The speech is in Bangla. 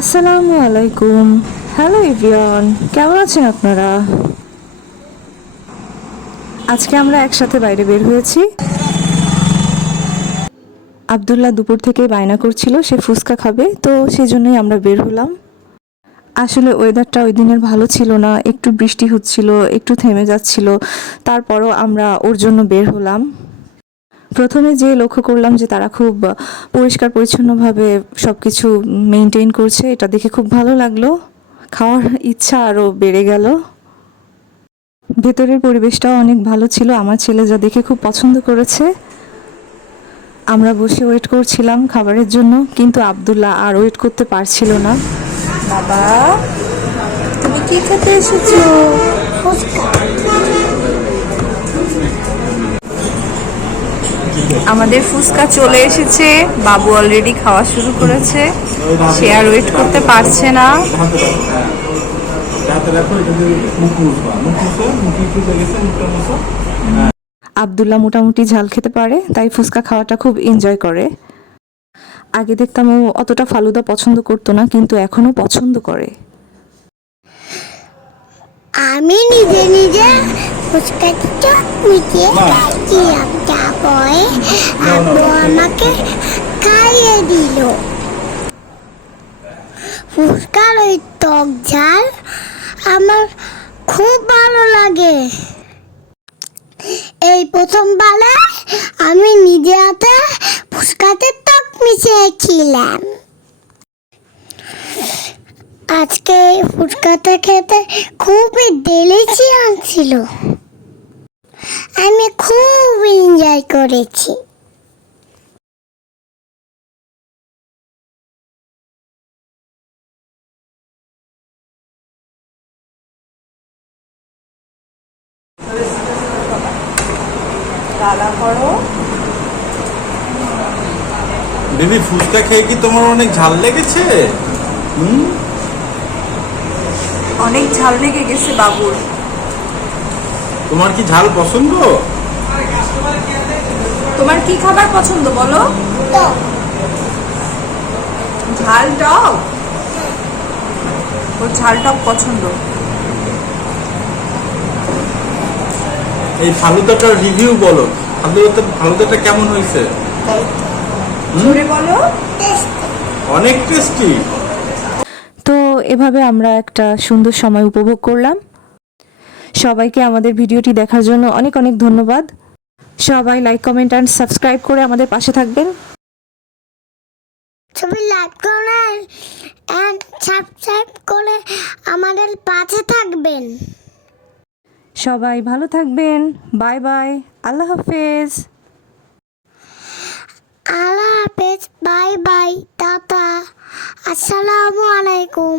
আসসালামু আলাইকুম। হ্যালো এভরিওয়ান কেমন আছেন আপনারা? আজকে আমরা একসাথে বাইরে বের হয়েছি। আবদুল্লাহ দুপুর থেকে বায়না করছিল, সে ফুচকা খাবে, তো সেই জন্যই আমরা বের হলাম। আসলে ওয়েদারটা ওই দিনের ভালো ছিল না, একটু বৃষ্টি হচ্ছিল, একটু থেমে যাচ্ছিল, তারপরও আমরা ওর জন্য বের হলাম। প্রথমে যে লক্ষ্য করলাম যে তারা খুব পরিষ্কার পরিচ্ছন্নভাবে সব কিছু মেনটেন করছে, এটা দেখে খুব ভালো লাগল। খাওয়ার ইচ্ছা আরও বেড়ে গেল। ভেতরের পরিবেশটাও অনেক ভালো ছিল। আমার ছেলে যা দেখে খুব পছন্দ করেছে। আমরা বসে ওয়েট করছিলাম খাবারের জন্য, কিন্তু আবদুল্লাহ আর ওয়েট করতে পারছিল না। বাবা, তুমি কি খেতে এসেছ? আমাদের ফুচকা চলে এসেছে। বাবু অলরেডি খাওয়া শুরু করেছে। সে আর ওয়েট করতে পারছে না। আবদুল্লাহ মোটামুটি ঝাল খেতে পারে তাই ফুচকা খাওয়াটা খুব এনজয় করে। আগে দেখতাম ও অতটা ফালুদা পছন্দ করতো না কিন্তু এখনও পছন্দ করে। আমি নিজে নিজে ফুচকাটি চট মিটিয়ে খাইছিলাম তারপরে আব্বু আমাকে খাইয়ে দিল। ফুচকার ওই টক ঝাল আমার খুব ভালো লাগে। এই প্রথমবারে আমি নিজে হাতে ফুচকাতে টক মিশিয়েছিলাম। আজকে এই ফুচকাটা খেতে খুবই ডেলিশিয়াস ছিল। আমি খুব এনজয় করেছি। বেবি ফুচকা খেয়ে কি তোমার অনেক ঝাল লেগেছে? হুম? অনেক ঝাল লেগে গেছে বাবুর। তোমার কি ঝাল পছন্দ? তোমার কি খাবার পছন্দ বলো? ঝাল টক? ওর ঝাল টক পছন্দ। এই ফালুদাটার রিভিউ বলো। ফালুদাটা ফালুদাটা কেমন হয়েছে? জোরে বলো। অনেক টেস্টি তো এভাবে আমরা একটা সুন্দর সময় উপভোগ করলাম। সবাইকে আমাদের ভিডিওটি দেখার জন্য অনেক অনেক ধন্যবাদ। সবাই লাইক কমেন্ট অ্যান্ড সাবস্ক্রাইব করে আমাদের পাশে থাকবেন। ছবি লাইক করুন অ্যান্ড সাবস্ক্রাইব করে আমাদের পাশে থাকবেন। সবাই ভালো থাকবেন। বাই বাই আল্লাহ হাফেজ। আল্লাহ হাফেজ। Bye bye tata. আসসালামু আলাইকুম।